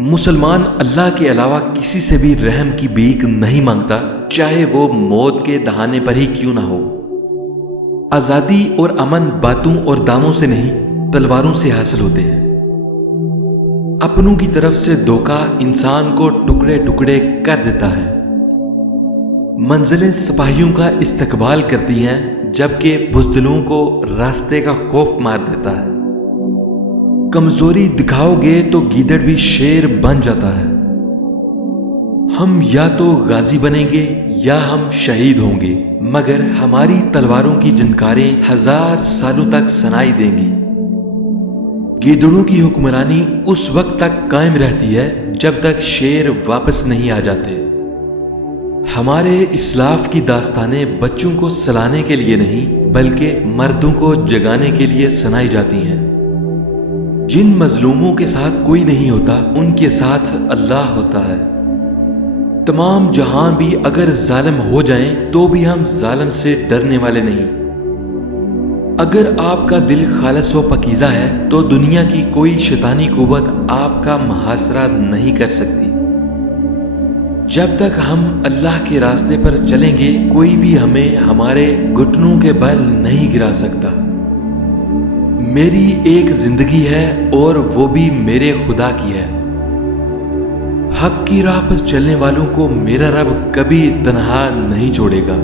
مسلمان اللہ کے علاوہ کسی سے بھی رحم کی بھیک نہیں مانگتا، چاہے وہ موت کے دہانے پر ہی کیوں نہ ہو۔ آزادی اور امن باتوں اور داموں سے نہیں، تلواروں سے حاصل ہوتے ہیں۔ اپنوں کی طرف سے دھوکہ انسان کو ٹکڑے ٹکڑے کر دیتا ہے۔ منزلیں سپاہیوں کا استقبال کرتی ہیں، جبکہ بزدلوں کو راستے کا خوف مار دیتا ہے۔ کمزوری دکھاؤ گے تو گیدڑ بھی شیر بن جاتا ہے۔ ہم یا تو غازی بنیں گے یا ہم شہید ہوں گے، مگر ہماری تلواروں کی جنکاریں 1000 سالوں تک سنائی دیں گی۔ گیدڑوں کی حکمرانی اس وقت تک قائم رہتی ہے جب تک شیر واپس نہیں آ جاتے۔ ہمارے اسلاف کی داستانیں بچوں کو سلانے کے لیے نہیں بلکہ مردوں کو جگانے کے لیے سنائی جاتی ہیں۔ جن مظلوموں کے ساتھ کوئی نہیں ہوتا ان کے ساتھ اللہ ہوتا ہے۔ تمام جہاں بھی اگر ظالم ہو جائیں تو بھی ہم ظالم سے ڈرنے والے نہیں۔ اگر آپ کا دل خالص و پاکیزہ ہے تو دنیا کی کوئی شیطانی قوت آپ کا محاصرہ نہیں کر سکتی۔ جب تک ہم اللہ کے راستے پر چلیں گے کوئی بھی ہمیں ہمارے گھٹنوں کے بل نہیں گرا سکتا۔ میری ایک زندگی ہے اور وہ بھی میرے خدا کی ہے۔ حق کی راہ پر چلنے والوں کو میرا رب کبھی تنہا نہیں چھوڑے گا۔